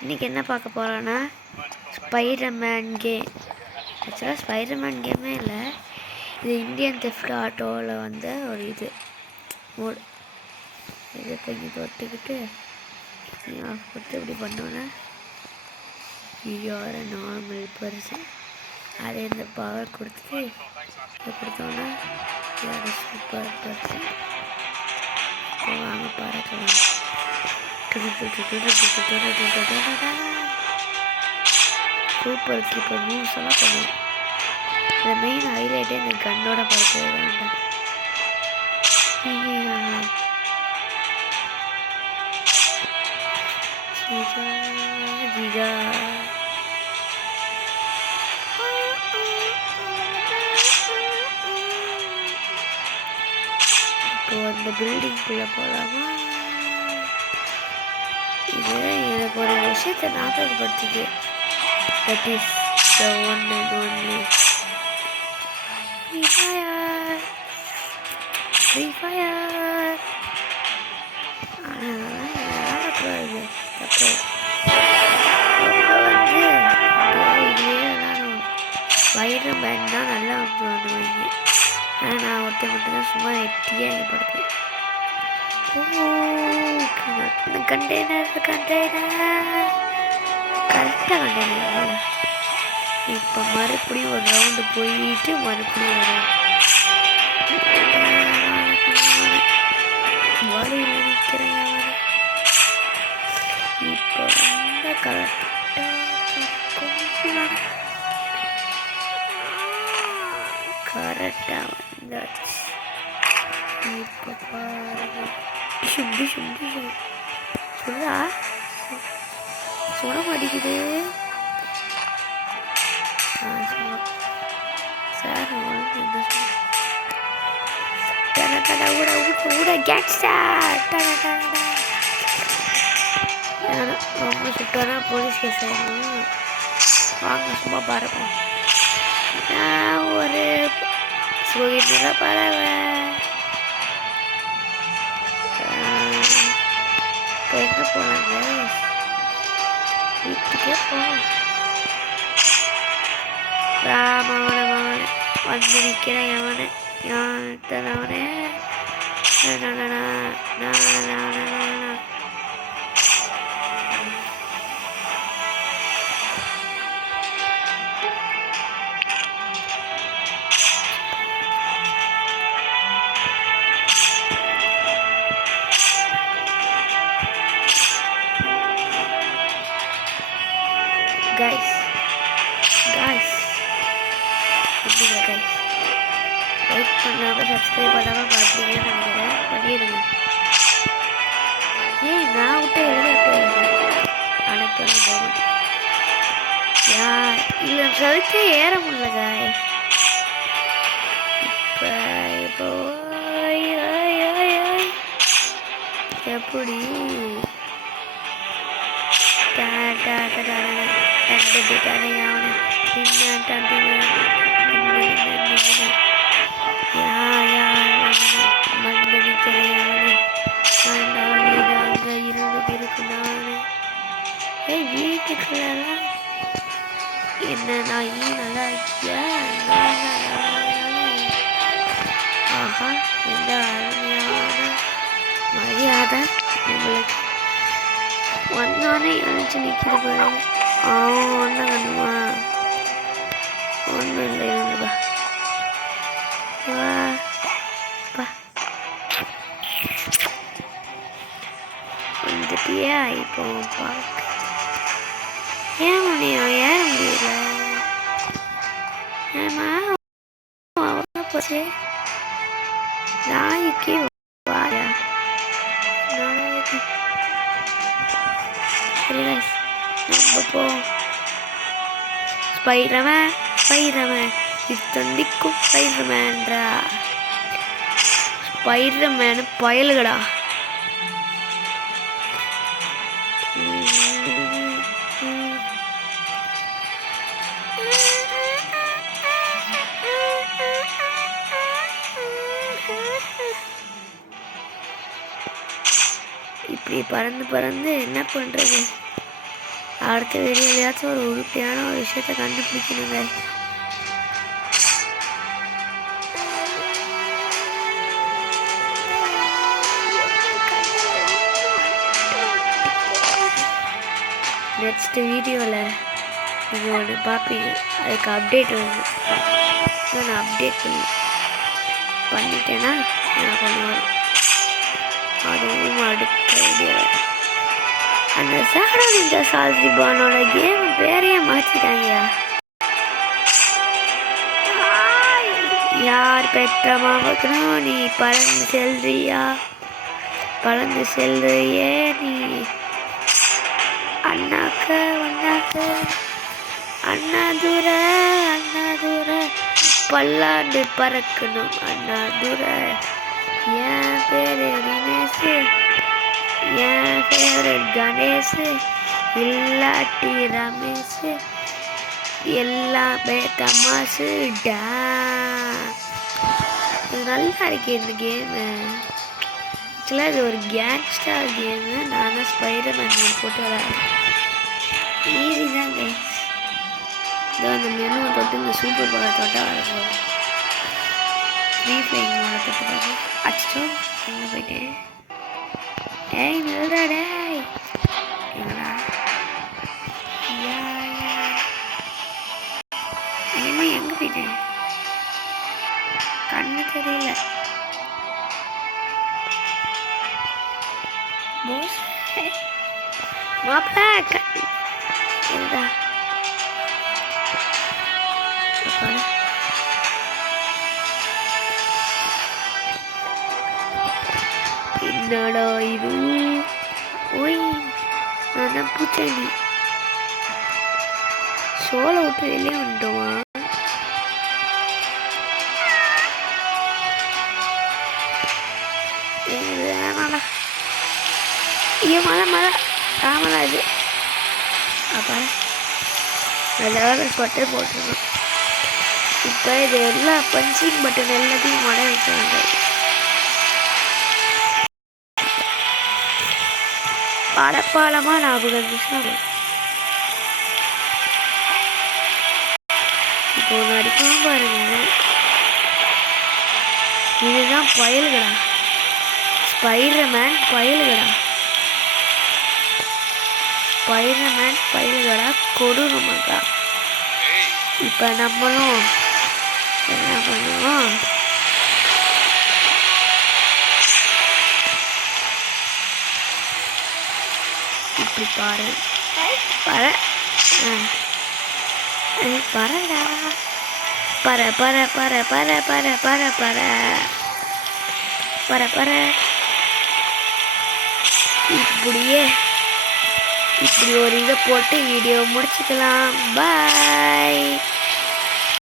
இன்றைக்கி என்ன பார்க்க போகிறோன்னா ஸ்பைடர்மேன் கேம். ஆக்சுவலாக ஸ்பைடர்மேன் கேமே இல்லை, இது இந்தியன் தெஃப்ட் ஆட்டோவில் வந்த ஒரு இது மோட். இதை கொஞ்சம் தொட்டுக்கிட்டு ஆஃப் கொடுத்து இப்படி பண்ணோன்னா யூஆர் நார்மல் பர்சன். அதே இந்த பவர் கொடுத்துட்டு இதை கொடுத்தோன்னா யூஆர் சூப்பர் பர்சன். வாங்க பறக்கலாம். சூப்பர் கீப்பர் மூவ்ஸ் எல்லாம் பண்ணுவோம். இந்த மெயின் ஹைலைட்டே இந்த கண்ணோட படுத்தது தான்டா. ஜிகா இப்போ அந்த பில்டிங்குள்ளே போகலாமா? இது எனக்கு ஒரு விஷயத்தை ஞாபகப்படுத்துது. That is the one and only free fire. ஆனால் தப்பு ஸ்பைடர்மேன் தான் நல்லா பண்ணுவாங்க. ஆனால் நான் ஒருத்தர் மட்டும்தான் சும்மா எட்டியாக இங்கே படுத்தேன். கண்டெய்னர் கரெக்டாக கண்டெய்னர். இப்போ மறுபடியும் ஒரு ரவுண்டு போயிட்டு மறுபடியும் வழியில் நிற்கிறேன். இப்போ ரொம்ப கரெக்டாக வந்தாச்சு. இப்போ பாருங்க சொல்லா சுட மாட்டேங்குது. சார் ரொம்ப சுட்டானா போலீஸ் கேஸ் ஆகணும். வாங்க சும்மா பாருப்போம். நான் ஒரு சுகிட்டு பறவை. எங்கே போனாங்க? வீட்டுக்கே போவோம். ராமவன வந்து நிற்கிறேன். அவனை யாத்தவனே guys பண்ணுங்க guys. லைக் பண்ணாமல் சப்ஸ்கிரைப் பண்ணாமல் பார்த்தீங்கன்னு நினைக்கிறேன். பண்ணிடுங்க. ஏய் நான் விட்டு அனைத்து போக இல்லை சொல்லிட்டு ஏற முடியல guys. இப்போ எப்படி வீட்டுக்குள்ளலாம் என்ன நான் நல்லா இருக்கியா? ஆஹா, எந்த அருமையான மரியாதை உங்களுக்கு. ஒன்னே எழுச்சி நிற்கிறது. ஒன்று கண்ணுமா ஒன்றும் இல்லை. இருந்துப்பா வந்துட்டியா? இப்போ பார்க்க ஏன் முடியும்? ஏற முடியல. ஏமா போச்சு நாய்க்கு வாயா நாய்க்கு. நம்ம போ. ஸ்பைடர்மேன் இத்தண்டிக்கும் ஸ்பைடர்மேன்டா. ஸ்பைடர்மேனு பயலுகடா. இப்படி பறந்து என்ன பண்ணுறது? அடுத்த வீடியோலையாச்சும் ஒரு உருப்படியான ஒரு விஷயத்தை கண்டுபிடிக்கணுங்க. நெக்ஸ்ட் வீடியோவில் நீங்கள் ஒன்று பார்ப்பீங்க. அதுக்கு அப்டேட் வருது. நான் அப்டேட் பண்ணிட்டேன்னா எனக்கு ஒன்று வரும். அதுவும் அடுத்த வீடியோவில். அந்த ஷேடோ நிஞ்சா சால்ரிபானோட கேம் பேரையே மாற்றிட்டாங்கயா. யார் பெற்ற மாவக்கணும் நீ பறந்து செல்றியா, பறந்து செல்றியே நீ அண்ணாக்க ஒன்னாக்க அண்ணா தூர பல்லாண்டு பறக்கணும் அண்ணா தூர. என் பேரு தினேஷ், என் ஃபேவரட் கணேஷ், இல்லாட்டி ரமேஷ், எல்லாமே தமாசு டா. இது நல்லா இருக்கு இந்த கேமு. ஆக்சுவலாக இது ஒரு கேங்ஸ்டர் கேமு. நான் தான் ஸ்பைடர்மேன் போட்டு விளையாடுறேன். ஈஸி தாங்க. இதோ அந்த மெனுவை தொட்டு இந்த சூப்பர் பவர் தொட்டா வளர்ப்போம். ஃப்ரீ ஃபைங் மேலே தொட்டு பார்ப்போம். அச்சோ எங்கே போயிட்டேன்? ஏய் நில்றா டேய். எங்கடா இனிமே எங்கே போயிட்டேன்? கண்ணு தெரியல. போஸ் மாப்பிள்ள என்னடா என்னடா இது? ஓய் நான் தான் பூச்சாண்டி. சோலை விட்டு வெளியே வந்துட்டோமா? வேணாடா. ஐயோ மழை ஆமாடா. இது அப்பா நல்ல ஸ்வெட்டர் போட்டுருக்கோம். இப்போ இது எல்லா பஞ்சிங் பட்டன் எல்லாத்தையும் மழை வைக்கிறாங்க. படப்பாலமாக ஞாபகம் இருந்துச்சுன்னா இப்போ ஒன்று அடிக்காம பாருங்க. இதுதான் பயலுகடா, ஸ்பைடர்மேன் பயலுகடா, ஸ்பைடர்மேன் பயலுகடா கொடூரமாக்கா. இப்போ நம்மளும் என்ன பண்ணுவோம்? இப்படி பாரு பற பறடா பற பற பற பற பற பற பற பற பற. இப்படியே இப்படி ஒரு இதை போட்டு வீடியோ முடிச்சுக்கலாம். பாய்.